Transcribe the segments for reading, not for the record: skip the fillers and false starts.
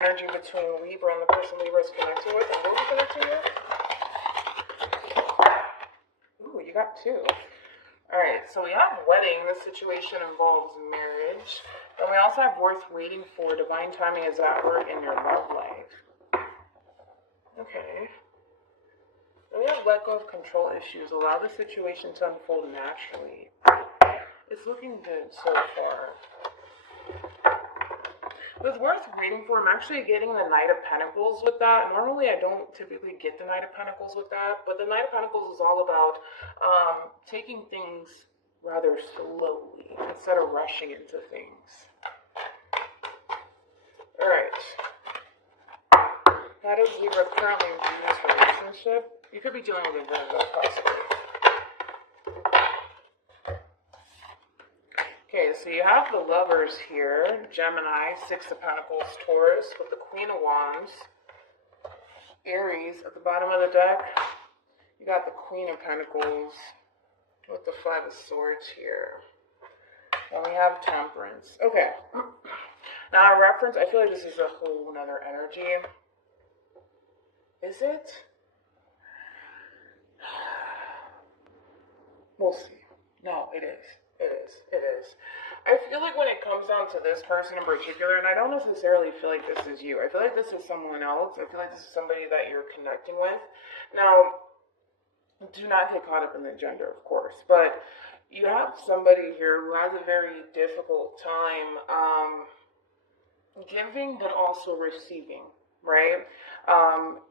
Energy between Libra and the person Libra is connecting with and will be connecting with. Ooh, you got two. Alright, so we have wedding. This situation involves marriage. And we also have worth waiting for. Divine timing is at work in your love life. Okay. And we have let go of control issues. Allow the situation to unfold naturally. It's looking good so far. With worth waiting for, I'm actually getting the Knight of Pentacles with that. Normally, I don't typically get the Knight of Pentacles with that, but the Knight of Pentacles is all about taking things rather slowly instead of rushing into things. All right. How does Libra currently view this relationship? You could be dealing with a Virgo, possibly. Okay, so you have the Lovers here, Gemini, Six of Pentacles, Taurus, with the Queen of Wands, Aries at the bottom of the deck. You got the Queen of Pentacles with the Five of Swords here. And we have Temperance. Okay. Now, a reference, I feel like this is a whole nother energy. Is it? We'll see. No, it is. It is. I feel like when it comes down to this person in particular, and I don't necessarily feel like this is you. I feel like this is someone else. I feel like this is somebody that you're connecting with. Now, do not get caught up in the gender, of course. But you have somebody here who has a very difficult time giving, but also receiving, right?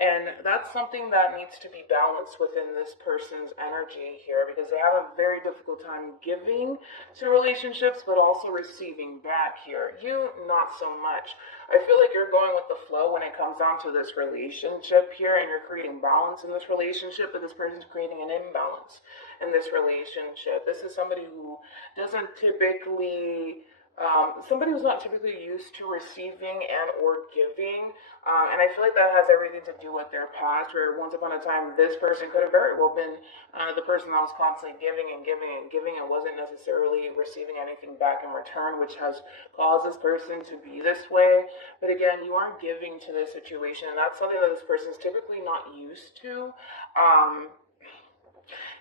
And that's something that needs to be balanced within this person's energy here, because they have a very difficult time giving to relationships, but also receiving back here. You, not so much. I feel like you're going with the flow when it comes down to this relationship here, and you're creating balance in this relationship, but this person's creating an imbalance in this relationship. This is somebody who doesn't typically... somebody who's not typically used to receiving and or giving, and I feel like that has everything to do with their past, where once upon a time this person could have very well been the person that was constantly giving and wasn't necessarily receiving anything back in return, which has caused this person to be this way. But again, you aren't giving to this situation, and that's something that this person is typically not used to.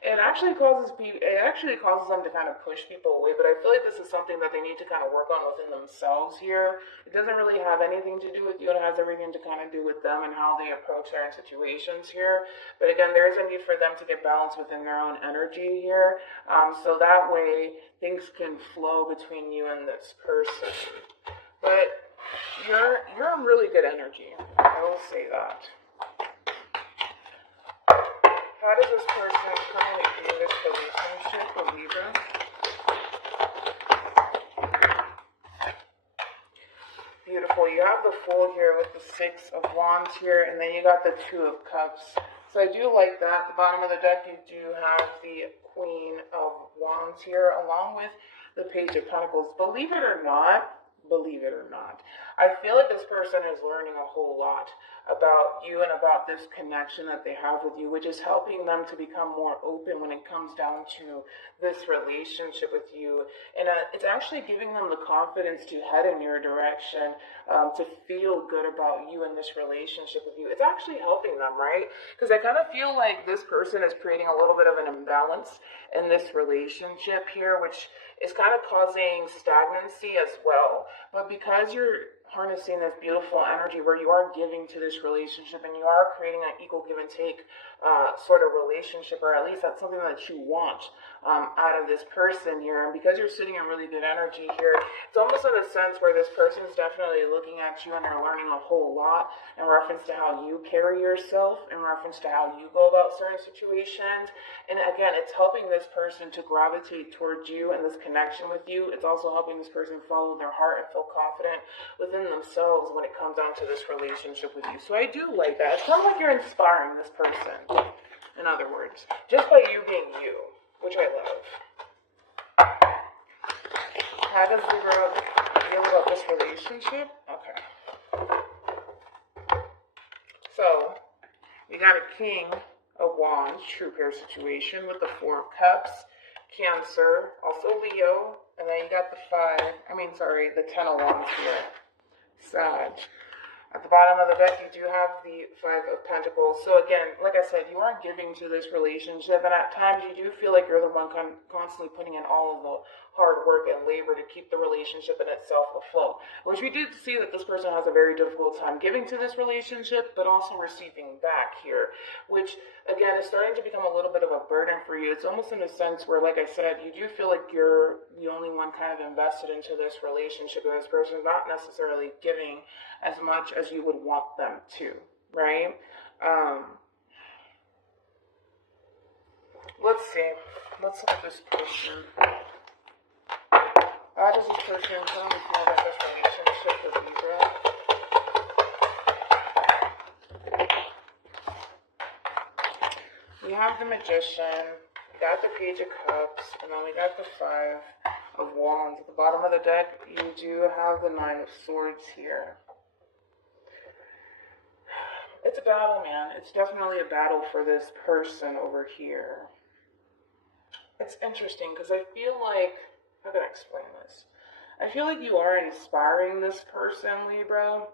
It actually causes them to kind of push people away, but I feel like this is something that they need to kind of work on within themselves here. It doesn't really have anything to do with you. It has everything to kind of do with them and how they approach certain situations here. But again, there is a need for them to get balance within their own energy here, so that way things can flow between you and this person. But you're in really good energy. I will say that. How does this person currently view this relationship with Libra? Beautiful. You have the Fool here with the Six of Wands here, and then you got the Two of Cups. So I do like that. At the bottom of the deck, you do have the Queen of Wands here, along with the Page of Pentacles. Believe it or not, I feel like this person is learning a whole lot about you and about this connection that they have with you, which is helping them to become more open when it comes down to this relationship with you. And it's actually giving them the confidence to head in your direction, to feel good about you and this relationship with you. It's actually helping them, right? Because I kind of feel like this person is creating a little bit of an imbalance in this relationship here, which is kind of causing stagnancy as well. But because you're harnessing this beautiful energy where you are giving to this relationship and you are creating an equal give and take sort of relationship, or at least that's something that you want out of this person here. And because you're sitting in really good energy here, it's almost in a sense where this person is definitely looking at you and they're learning a whole lot in reference to how you carry yourself, in reference to how you go about certain situations. And again, it's helping this person to gravitate towards you and this connection with you. It's also helping this person follow their heart and feel confident within themselves when it comes down to this relationship with you. So I do like that. It's kind of like you're inspiring this person, in other words, just by you being you, which I love. How does Libra feel about this relationship? Okay. So, we got a King of Wands, true pair situation with the Four of Cups, Cancer, also Leo, and then you got the 10 of Wands here, Sag. At the bottom of the deck, you do have the Five of Pentacles. So again, like I said, you are giving to this relationship, and at times you do feel like you're the one constantly putting in all of the hard work and labor to keep the relationship in itself afloat. Which we do see that this person has a very difficult time giving to this relationship, but also receiving back here, which again is starting to become a little bit of a burden for you. It's almost in a sense where, like I said, you do feel like you're the only one kind of invested into this relationship, and this person is not necessarily giving as much as you would want them to, right? Let's see. Let's look at this person. How does this person tell me feel about this relationship with Libra? We have the Magician, we got the Page of Cups, and then we got the Five of Wands. At the bottom of the deck, you do have the Nine of Swords here. It's a battle, man. It's definitely a battle for this person over here. It's interesting because I feel like, how can I explain this? I feel like you are inspiring this person, Libra,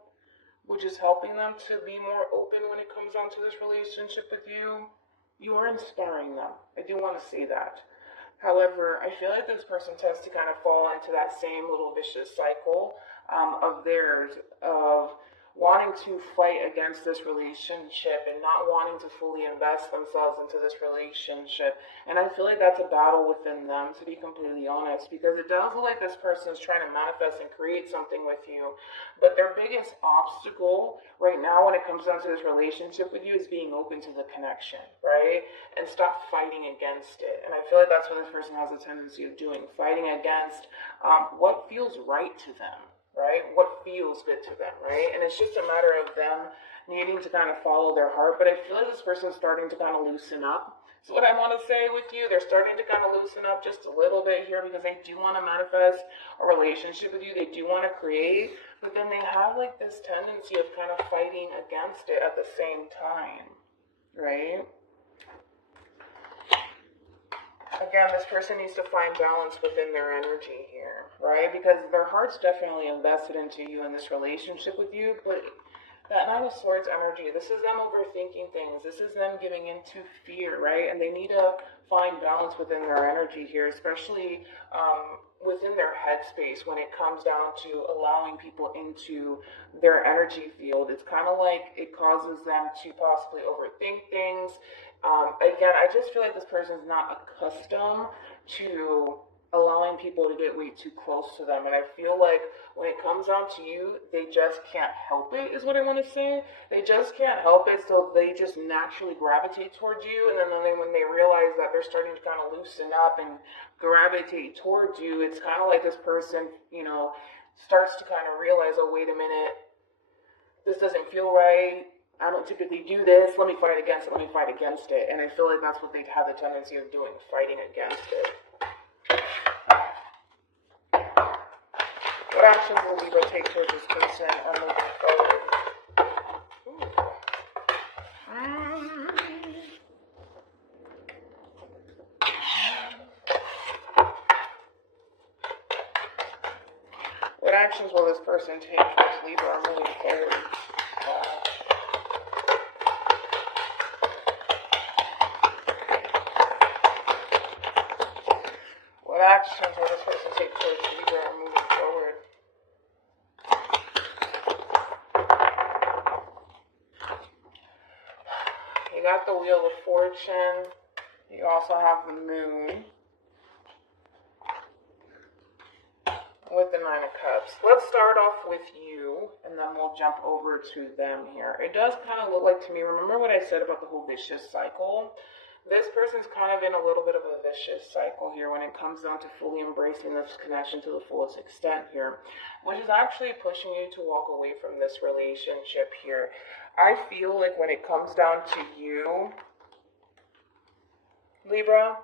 which is helping them to be more open when it comes down to this relationship with you. You are inspiring them. I do want to see that. However, I feel like this person tends to kind of fall into that same little vicious cycle of theirs, of wanting to fight against this relationship and not wanting to fully invest themselves into this relationship. And I feel like that's a battle within them, to be completely honest, because it does look like this person is trying to manifest and create something with you, but their biggest obstacle right now when it comes down to this relationship with you is being open to the connection, right? And stop fighting against it. And I feel like that's what this person has a tendency of doing, fighting against what feels right to them, right? What feels good to them, right? And it's just a matter of them needing to kind of follow their heart. But I feel like this person's starting to kind of loosen up. So what I want to say with you, they're starting to kind of loosen up just a little bit here because they do want to manifest a relationship with you. They do want to create, but then they have like this tendency of kind of fighting against it at the same time, right? Again, this person needs to find balance within their energy here, right? Because their heart's definitely invested into you in this relationship with you, but that Nine of Swords energy, this is them overthinking things. This is them giving into fear, right? And they need to find balance within their energy here, especially within their headspace when it comes down to allowing people into their energy field. It's kind of like it causes them to possibly overthink things. Again, I just feel like this person is not accustomed to allowing people to get way too close to them. And I feel like when it comes down to you, they just can't help it, is what I want to say. They just can't help it, so they just naturally gravitate towards you. And then when they realize that they're starting to kind of loosen up and gravitate towards you, it's kind of like this person, you know, starts to kind of realize, oh, wait a minute, this doesn't feel right. I don't typically do this. Let me fight against it. Let me fight against it. And I feel like that's what they have the tendency of doing, fighting against it. What actions will Libra take towards this person or moving forward? What actions will this person take towards Libra or moving forward? What actions will this person take towards Libra or moving forward? You got the Wheel of Fortune. You also have the Moon with the Nine of Cups. Let's start off with you, and then we'll jump over to them here. It does kind of look like to me, remember what I said about the whole vicious cycle? This person's kind of in a little bit of a vicious cycle here when it comes down to fully embracing this connection to the fullest extent here, which is actually pushing you to walk away from this relationship here. I feel like when it comes down to you, Libra,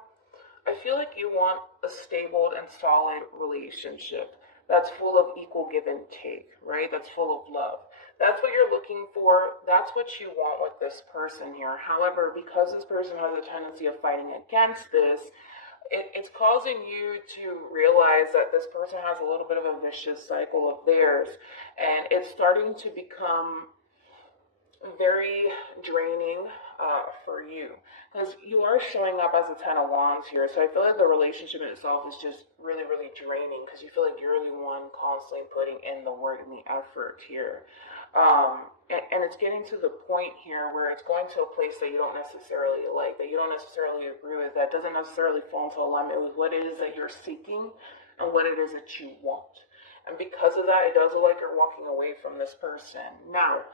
I feel like you want a stable and solid relationship that's full of equal give and take, right? That's full of love. That's what you're looking for. That's what you want with this person here. However, because this person has a tendency of fighting against this, it's causing you to realize that this person has a little bit of a vicious cycle of theirs, and it's starting to become very draining for you, because you are showing up as a 10 of Wands here. So I feel like the relationship in itself is just really, really draining, because you feel like you're the one constantly putting in the work and the effort here. And it's getting to the point here where it's going to a place that you don't necessarily like, that you don't necessarily agree with, that doesn't necessarily fall into alignment with what it is that you're seeking and what it is that you want. And because of that, it does look like you're walking away from this person. Now,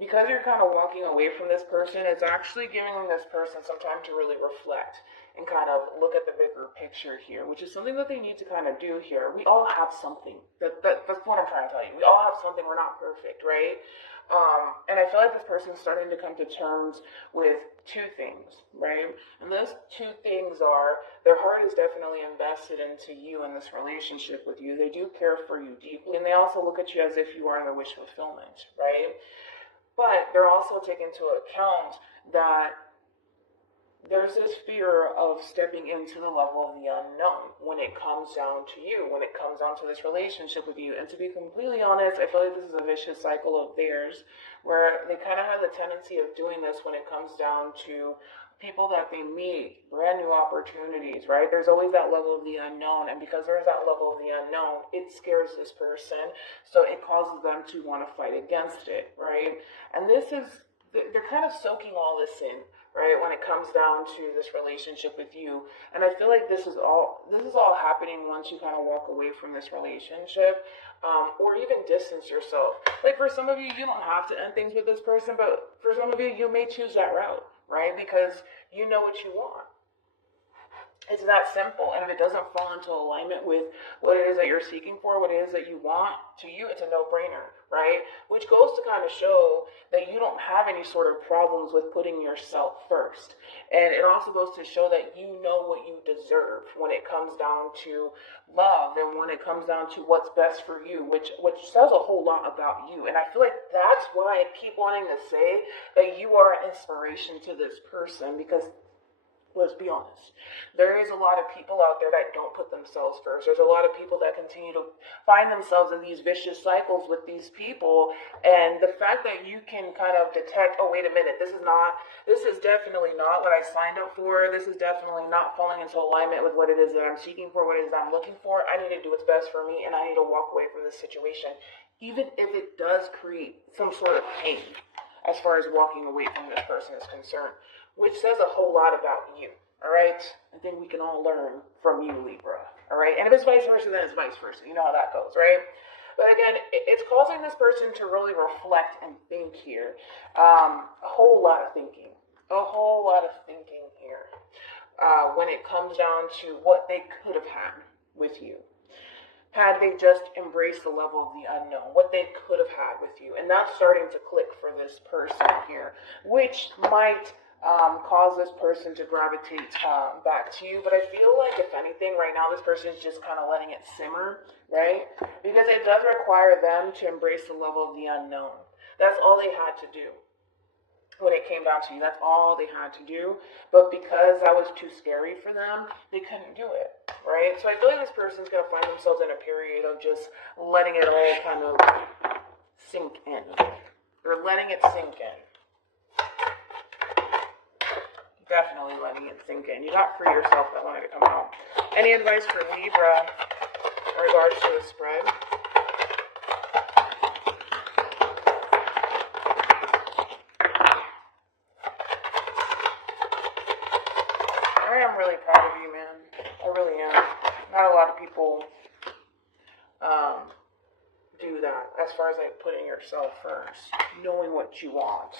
because you're kind of walking away from this person, it's actually giving this person some time to really reflect and kind of look at the bigger picture here, which is something that they need to kind of do here. We all have something. That's what I'm trying to tell you. We all have something. We're not perfect, right? And I feel like this person's starting to come to terms with two things, right? And those two things are, their heart is definitely invested into you and this relationship with you. They do care for you deeply, and they also look at you as if you are their wish fulfillment, right? But they're also taking into account that there's this fear of stepping into the level of the unknown when it comes down to you, when it comes down to this relationship with you. And to be completely honest, I feel like this is a vicious cycle of theirs, where they kind of have the tendency of doing this when it comes down to people that they meet, brand new opportunities, right? There's always that level of the unknown, and because there's that level of the unknown, it scares this person, so it causes them to want to fight against it, right? And they're kind of soaking all this in, right, when it comes down to this relationship with you. And I feel like this is all happening once you kind of walk away from this relationship, or even distance yourself. Like, for some of you, you don't have to end things with this person, but for some of you, you may choose that route, right? Because you know what you want. It's that simple. And if it doesn't fall into alignment with what it is that you're seeking for, what it is that you want, to you, it's a no-brainer, right? Which goes to kind of show that you don't have any sort of problems with putting yourself first. And it also goes to show that you know what you deserve when it comes down to love, and when it comes down to what's best for you, which says a whole lot about you. And I feel like that's why I keep wanting to say that you are an inspiration to this person, because let's be honest, there is a lot of people out there that don't put themselves first. There's a lot of people that continue to find themselves in these vicious cycles with these people. And the fact that you can kind of detect, oh, wait a minute, this is definitely not what I signed up for. This is definitely not falling into alignment with what it is that I'm seeking for, what it is that I'm looking for. I need to do what's best for me, and I need to walk away from this situation, even if it does create some sort of pain as far as walking away from this person is concerned, which says a whole lot about you, all right? I think we can all learn from you, Libra, all right? And if it's vice versa, then it's vice versa. You know how that goes, right? But again, it's causing this person to really reflect and think here. A whole lot of thinking here when it comes down to what they could have had with you, had they just embraced the level of the unknown, what they could have had with you. And that's starting to click for this person here, which might cause this person to gravitate back to you. But I feel like, if anything, right now this person is just kind of letting it simmer, right? Because it does require them to embrace the level of the unknown. That's all they had to do when it came down to you. That's all they had to do. But because that was too scary for them, they couldn't do it, right? So I feel like this person's going to find themselves in a period of just letting it all kind of sink in. They're letting it sink in. Definitely letting it sink in. You got Free Yourself that wanted to come out. Any advice for Libra in regards to the spread? I am really proud of you, man. I really am. Not a lot of people do that, as far as like putting yourself first, knowing what you want.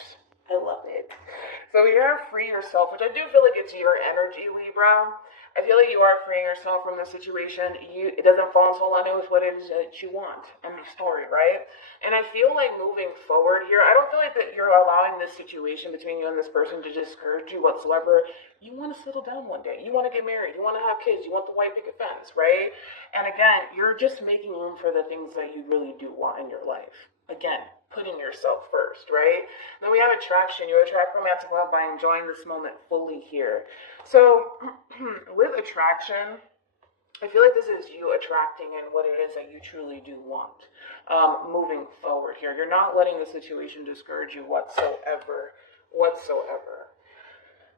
I love it. So you have Free Yourself, which I do feel like it's your energy, Libra. I feel like you are freeing yourself from the situation. It doesn't fall into alignment with what it is that you want. End of story, right? And I feel like moving forward here, I don't feel like that you're allowing this situation between you and this person to discourage you whatsoever. You want to settle down one day. You want to get married. You want to have kids. You want the white picket fence, right? And again, you're just making room for the things that you really do want in your life. Again, putting yourself first, right? Then we have attraction. You attract romantic love by enjoying this moment fully here. So with attraction, I feel like this is you attracting in what it is that you truly do want. Moving forward here. You're not letting the situation discourage you whatsoever.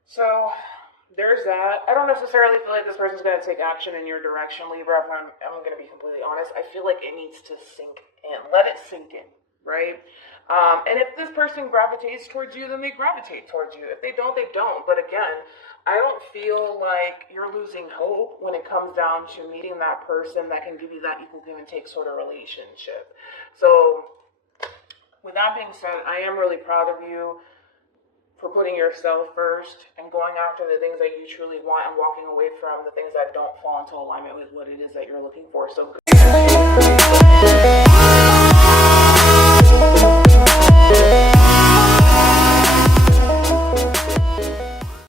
So there's that. I don't necessarily feel like this person's going to take action in your direction, Libra. If I'm going to be completely honest. I feel like it needs to sink in. Let it sink in, right? And if this person gravitates towards you, then they gravitate towards you. If they don't, they don't. But again, I don't feel like you're losing hope when it comes down to meeting that person that can give you that equal give and take sort of relationship. So with that being said, I am really proud of you for putting yourself first and going after the things that you truly want and walking away from the things that don't fall into alignment with what it is that you're looking for. So good.